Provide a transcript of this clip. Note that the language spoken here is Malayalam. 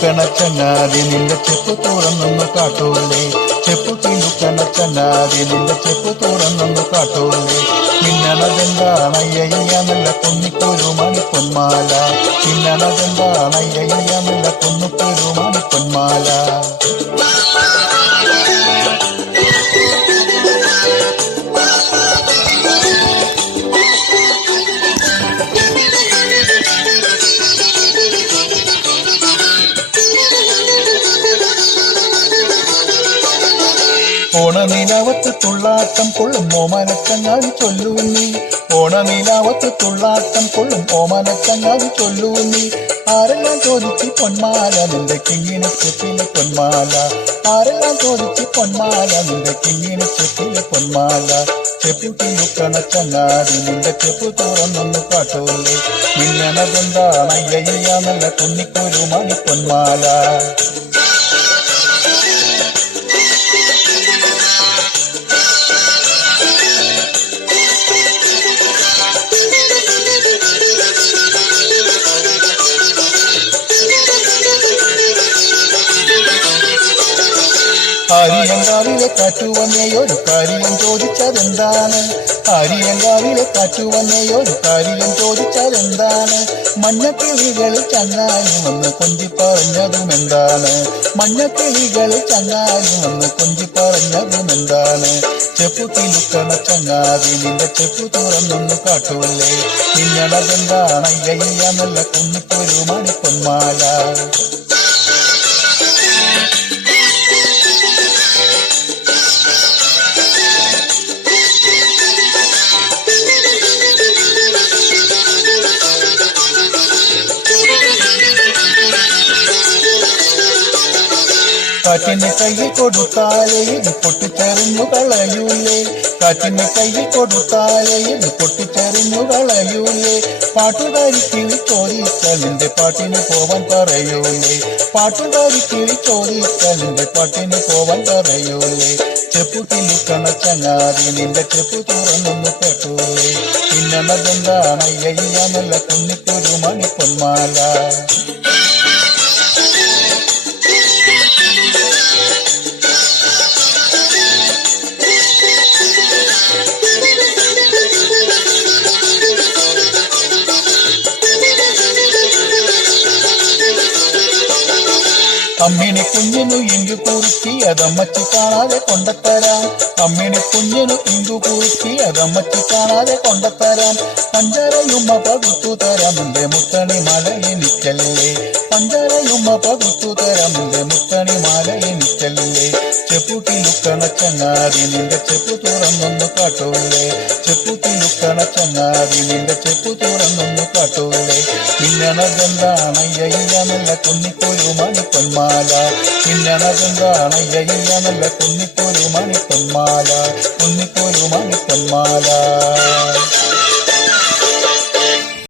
കിലുക്കണ ചങ്ങാതി നിന്റെ ചെപ്പ് തുറന്നൊന്ന് കാട്ടൂലേ, ചെപ്പ് കിലുക്കണ ചങ്ങാതി നിന്റെ ചെപ്പ് തുറന്നൊന്ന് കാട്ടൂലേ. മിന്നണതെന്താണയ്യ നല്ല കുന്നിക്കൊരു മണിപ്പൊന്മാല, മിന്നണതെന്താണയ്യ നല്ല കുന്നിക്കൊരു മണിപ്പൊന്മാല. ഓണനിലാവത്ത് തുള്ളാട്ടം കൊള്ളും ഓമനച്ചങ്ങാതി ചൊല്ലൂ നീ, ഓണനിലാവത്ത് തുള്ളാട്ടം കൊള്ളും ഓമനച്ചങ്ങാതി ചൊല്ലൂ നീ. ആരെല്ലാം ചോദിച്ച് പൊന്മാല നിന്റെ കിങ്ങിണി ചെപ്പിലെ പൊന്മാല, ആരെല്ലാം ചോദിച്ച് പൊന്മാല നിന്റെ കിങ്ങിണി ചെപ്പിലെ പൊന്മാല. ചെപ്പു കിലുക്കണ ചങ്ങാതി നിന്റെ ചെപ്പു തുറന്നൊന്ന് കാട്ടൂലേ, മിന്നണതെന്താണയ്യ നല്ല കുന്നിക്കൊരു മണിപ്പൊന്മാല. ആര്യങ്കാവിലെ കാറ്റു വന്നേയൊരു കാര്യം ചോദിച്ചതെന്താണ്, ആര്യങ്കാവിലെ കാറ്റു വന്നേയൊരു കാര്യം ചോദിച്ചതെന്താണ്. മഞ്ഞക്കിളികളിൽ ചങ്ങാതി വന്ന് കൊഞ്ചി പറഞ്ഞതുമെന്താണ്, മഞ്ഞക്കിളികളിൽ ചങ്ങാതി വന്ന് കൊഞ്ചി പറഞ്ഞതുമെന്താണ്. ചെപ്പു കിലുക്കണ ചങ്ങാതി നിന്റെ ചെപ്പു തുറന്നൊന്ന് കാട്ടൂലേ, മിന്നണതെന്താണയ്യ നല്ല കുന്നിക്കൊരു മണിപ്പൊന്മാല. കാറ്റിന് കയ്യിൽ കൊടുത്താലേ ഇത് പൊട്ടിച്ചെറിഞ്ഞു കളയൂലേ, കാറ്റിന് കയ്യിൽ കൊടുത്താലേ ഇത് പൊട്ടിച്ചെറിഞ്ഞു കളയൂലേ. പാട്ടുകാരി കിളി ചോദിച്ചാൽ നിന്റെ പാട്ടിന് പോവാൻ പറയൂലേ, പാട്ടുകാരി കിളി ചോദിച്ചാൽ നിന്റെ പാട്ടിന് പോവാൻ പറയൂലേ. ചെപ്പു കിലുക്കണ ചങ്ങാതി നിന്റെ ചെപ്പു തുറന്നൊന്ന് കേട്ടൂലേ, പിന്നതെന്താണയ്യ നല്ല കുന്നിക്കൊരു മണിപ്പൊന്മാല. അമ്മിണി കുഞ്ഞിനു ഇങ്കു കുറുക്കി അതമ്മച്ചി കാണാതെ കൊണ്ടത്തരാം, അമ്മിണി കുഞ്ഞിനു ഇങ്കു കുറുക്കി അതമ്മച്ചി കാണാതെ കൊണ്ടത്തരാം. പഞ്ചാരയുമ്മ പകുത്തു തരാം എന്റെ മുത്തണി മല എനിക്കല്ലേ, പഞ്ചാരയുമ്മ പകുത്തു തരാം എന്റെ മുത്തണി മല എനിക്കല്ലേ. ചെപ്പു കിലുക്കണ ചങ്ങാതി നിന്റെ ചെപ്പു തുറന്നൊന്ന് കാട്ടൂലേ, ചെപ്പു കിലുക്കണ ചങ്ങാതി നിന്റെ ചെപ്പു തുറന്നൊന്ന് കാട്ടൂലേ. മിന്നണതെന്താണയ്യ നല്ല കുന്നിക്കൊരു മണിപ്പൊന്മാല, മിന്നണതെന്താണയ്യ നല്ല കുന്നിക്കൊരു മണിപ്പൊന്മാല, കുന്നിക്കൊരു മണിപ്പൊന്മാല.